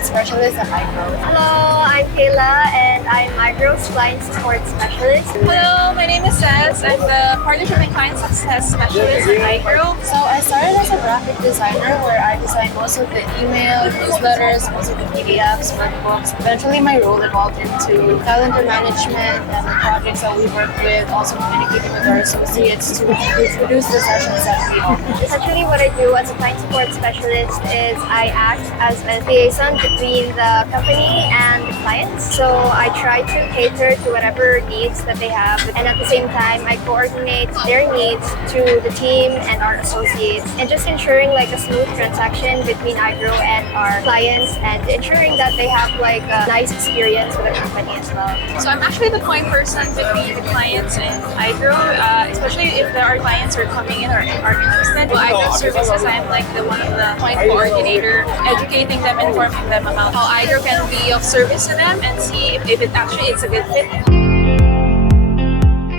Support Specialist at iGROW. Hello, I'm Kayla and I'm iGROW's Client Support Specialist. Hello, my name is Saz. I'm the Partnership and Client Success Specialist at iGROW. So I started as a graphic designer where I designed most of the email, newsletters, most of the PDFs, workbooks. Eventually my role evolved into calendar management and the projects that we work with, also communicating with our associates to produce the sessions that we offer. Essentially what I do as a Client Support Specialist is I act as a liaison between the company and the clients. So I try to cater to whatever needs that they have, and at the same time I coordinate their needs to the team and our associates, and just ensuring like a smooth transaction between iGROW and our clients, and ensuring that they have like a nice experience with the company as well. So I'm actually the point person between the clients and iGROW, especially if there are clients who are coming in or are interested. Well, iGROW services, I'm like one of the point coordinator, educating them, informing them about how iGROW can be of service to them and see if it actually is a good fit.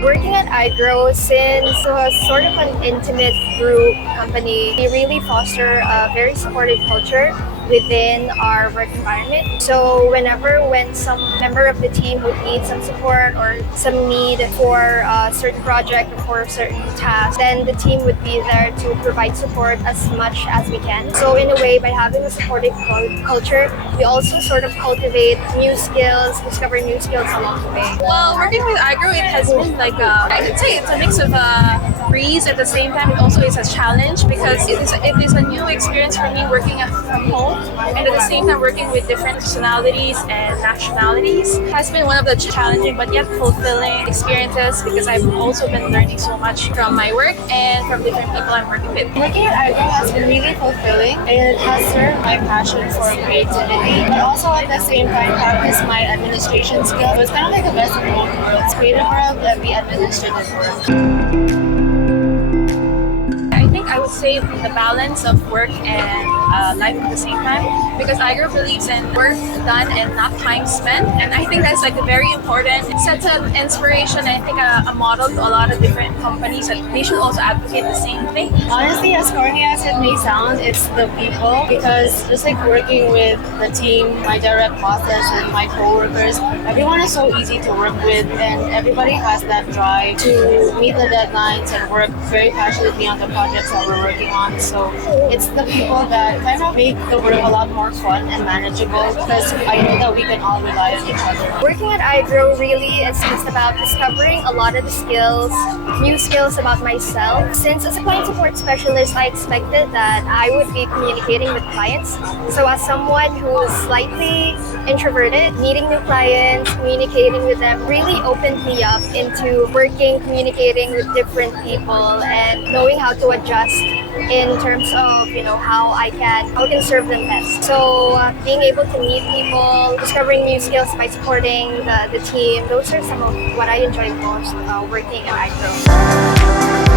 Working at iGROW, since it was sort of an intimate group company, we really foster a very supportive culture within our work environment. So when some member of the team would need some support or some need for a certain project or for a certain task, then the team would be there to provide support as much as we can. So in a way, by having a supportive culture, we also sort of cultivate new skills, discover new skills along the way. Well, working with iGROW, it has been like I could say it's a mix of a breeze. At the same time, it also is a challenge because it is a new experience for me working from home, and at the same time working with different personalities and nationalities. It has been one of the challenging but yet fulfilling experiences because I've also been learning so much from my work and from different people I'm working with. Working at iGROW has been really fulfilling. It has served my passion for creativity, but also at the same time practice my administration skills. So it's kind of like the best of both worlds: creative world and the administrative world. I would say the balance of work and life at the same time, because iGROW believes in work done and not time spent, and I think that's like a very important. It sets an inspiration, I think a model to a lot of different companies that they should also advocate the same thing. Honestly, as corny as it may sound, it's the people, because just like working with the team, my direct bosses and my co-workers, everyone is so easy to work with, and everybody has that drive to meet the deadlines and work very passionately on the projects that we're working on. So it's the people that kind of make the work a lot more fun and manageable, because I know that we can all rely on each other. Working at iGROW really is just about discovering a lot of the skills, new skills about myself. Since as a client support specialist, I expected that I would be communicating with clients. So as someone who's slightly introverted, meeting new clients, communicating with them really opened me up into working, communicating with different people, and knowing how to adjust in terms of how I can serve them best. So being able to meet people, discovering new skills by supporting the team, those are some of what I enjoy most working at iGROW.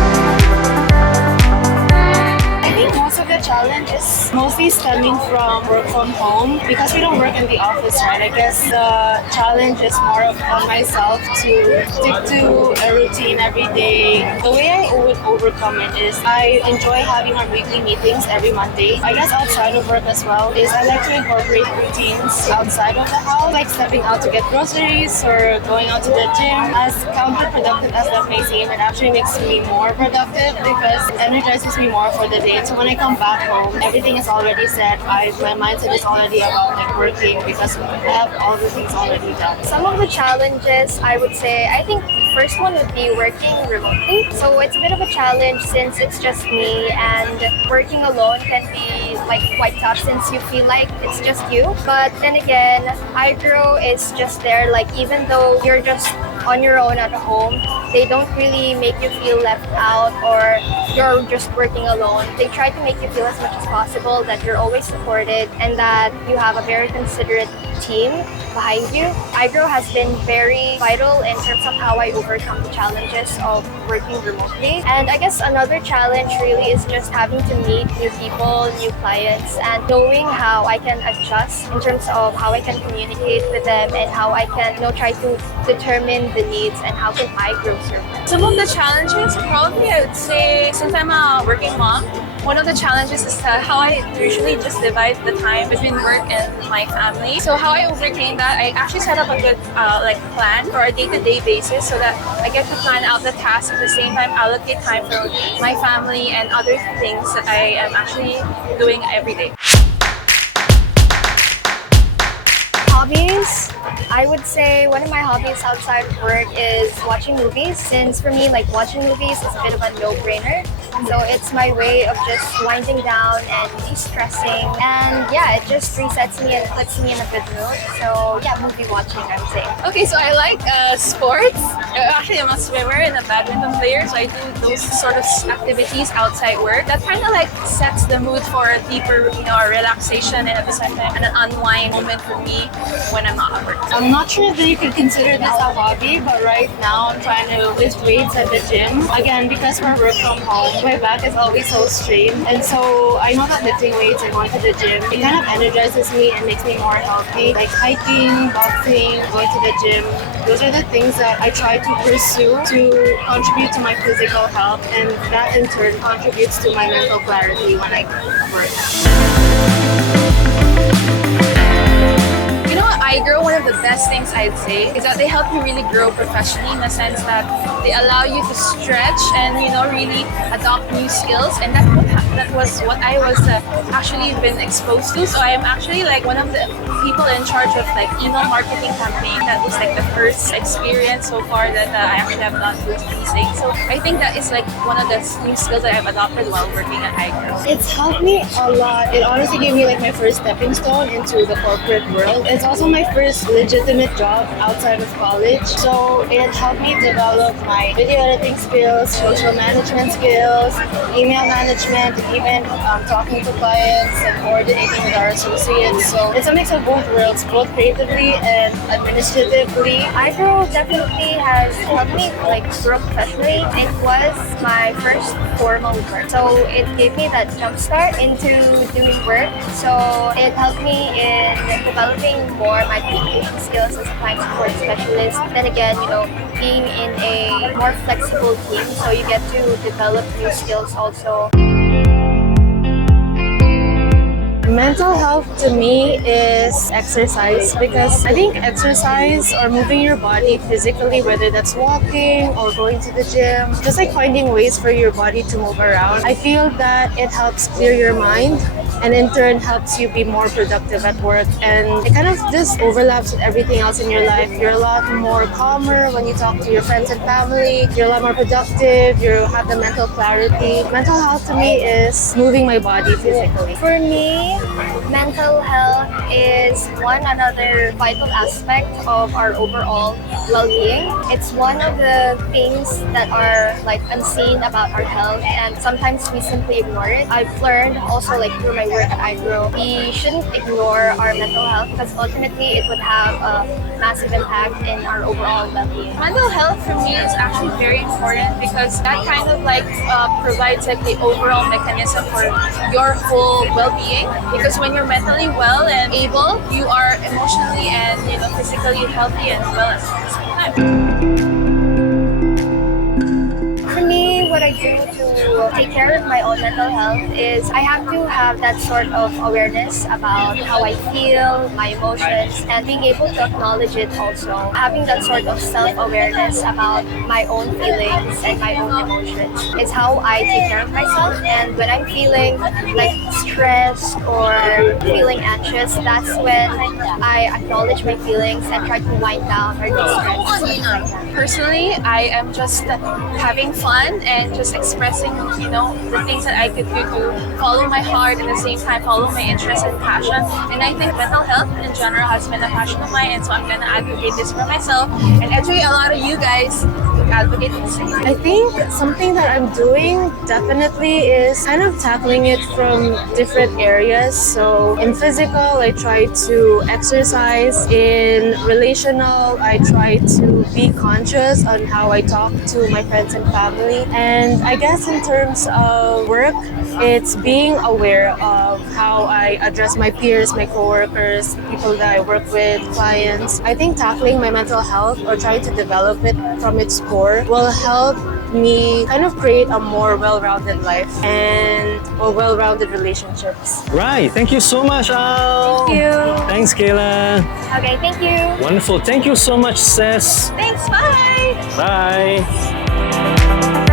I think most of the challenge is mostly stemming from work from home, because we don't work in the office, right? I guess the challenge is more on myself to stick to a routine every day. The way I would overcome it is I enjoy having our weekly meetings every Monday. I guess outside of work as well is I like to incorporate routines outside of the house, like stepping out to get groceries or going out to the gym. As counterproductive as that may seem, it actually makes me more productive because it energizes me more for the day. So when I come back home, everything is already set. My mindset is already about like working because I have all the things already done. Some of the challenges, I would say, I think first one would be working remotely. So it's a bit of a challenge since it's just me, and working alone can be like quite tough since you feel like it's just you. But then again, iGROW is just there, like even though you're just on your own at home, they don't really make you feel left out or you're just working alone. They try to make you feel as much as possible that you're always supported and that you have a very considerate team behind you. iGROW has been very vital in terms of how I overcome the challenges of working remotely. And I guess another challenge really is just having to meet new people, new clients, and knowing how I can adjust in terms of how I can communicate with them and how I can try to determine the needs, and how can iGROW serve them? Some of the challenges, probably I would say, since I'm a working mom, one of the challenges is how I usually just divide the time between work and my family. So how I overcame that, I actually set up a good plan for a day-to-day basis so that I get to plan out the tasks at the same time, allocate time for my family and other things that I am actually doing every day. Hobbies, I would say one of my hobbies outside of work is watching movies, since for me, like, watching movies is a bit of a no-brainer. So it's my way of just winding down and de-stressing, and yeah, it just resets me and puts me in a good mood. So yeah, movie watching, I would say. Okay, so I like sports. Actually, I'm a swimmer and a badminton player, so I do those sort of activities outside work. That kind of like sets the mood for a deeper, a relaxation, and at the same time an unwind moment for me when I'm not at work. I'm not sure that you could consider this a hobby, but right now I'm trying to lift weights at the gym. Again, because we're work from home, my back is always so strained, and so I know that lifting weights and going to the gym, it kind of energizes me and makes me more healthy. Like hiking, boxing, going to the gym, those are the things that I try to pursue to contribute to my physical health, and that in turn contributes to my mental clarity when I work. You know what, iGROW, one of the best things I'd say is that they help you really grow professionally, in the sense that they allow you to stretch and really adopt new skills, and that was what I was actually been exposed to. So I am actually like one of the people in charge of like email marketing campaign. That was like the first experience so far that I actually have done with these things. So I think that is like one of the new skills that I've adopted while working at iGROW. It's helped me a lot. It honestly gave me like my first stepping stone into the corporate world. It's also my first legitimate job outside of college. So it helped me develop my video editing skills, social management skills, email management, even talking to clients and coordinating with our associates. So it's a mix of both worlds, both creatively and administratively. iGROW definitely has helped me like grow professionally. It was my first formal work, so it gave me that jump start into doing work. So it helped me in developing more my communication skills as a client support specialist. Then again, being in a more flexible team, so you get to develop new skills also. Mental health to me is exercise, because I think exercise or moving your body physically, whether that's walking or going to the gym, just like finding ways for your body to move around, I feel that it helps clear your mind and in turn helps you be more productive at work, and it kind of just overlaps with everything else in your life. You're a lot more calmer when you talk to your friends and family, you're a lot more productive, you have the mental clarity. Mental health to me is moving my body physically. For me, mental health is one another vital aspect of our overall well-being. It's one of the things that are like unseen about our health, and sometimes we simply ignore it. I've learned also like through my work at iGROW, we shouldn't ignore our mental health, because ultimately it would have a massive impact in our overall well-being. Mental health for me is actually very important, because that kind of like provides like the overall mechanism for your full well-being. Because when you're mentally well and able, you are emotionally and physically healthy and well at the same time. For me, what I do to take care of my own mental health is I have to have that sort of awareness about how I feel, my emotions, and being able to acknowledge it also. Having that sort of self-awareness about my own feelings and my own emotions is how I take care of myself. And when I'm feeling like stressed or feeling anxious, that's when I acknowledge my feelings and try to wind down or de-stress. Personally, I am just having fun and just expressing, the things that I could do to follow my heart, and at the same time follow my interests and passion. And I think mental health in general has been a passion of mine, and so I'm gonna advocate this for myself and educate a lot of you guys advocate and say? I think something that I'm doing definitely is kind of tackling it from different areas. So in physical, I try to exercise. In relational, I try to be conscious on how I talk to my friends and family. And I guess in terms of work, it's being aware of how I address my peers, my coworkers, people that I work with, clients. I think tackling my mental health or trying to develop it from its core will help me kind of create a more well-rounded life and or well-rounded relationships. Right. Thank you so much, Al. Thank you. Thanks, Kayla. Okay, thank you. Wonderful. Thank you so much, Ses. Thanks, bye! Bye.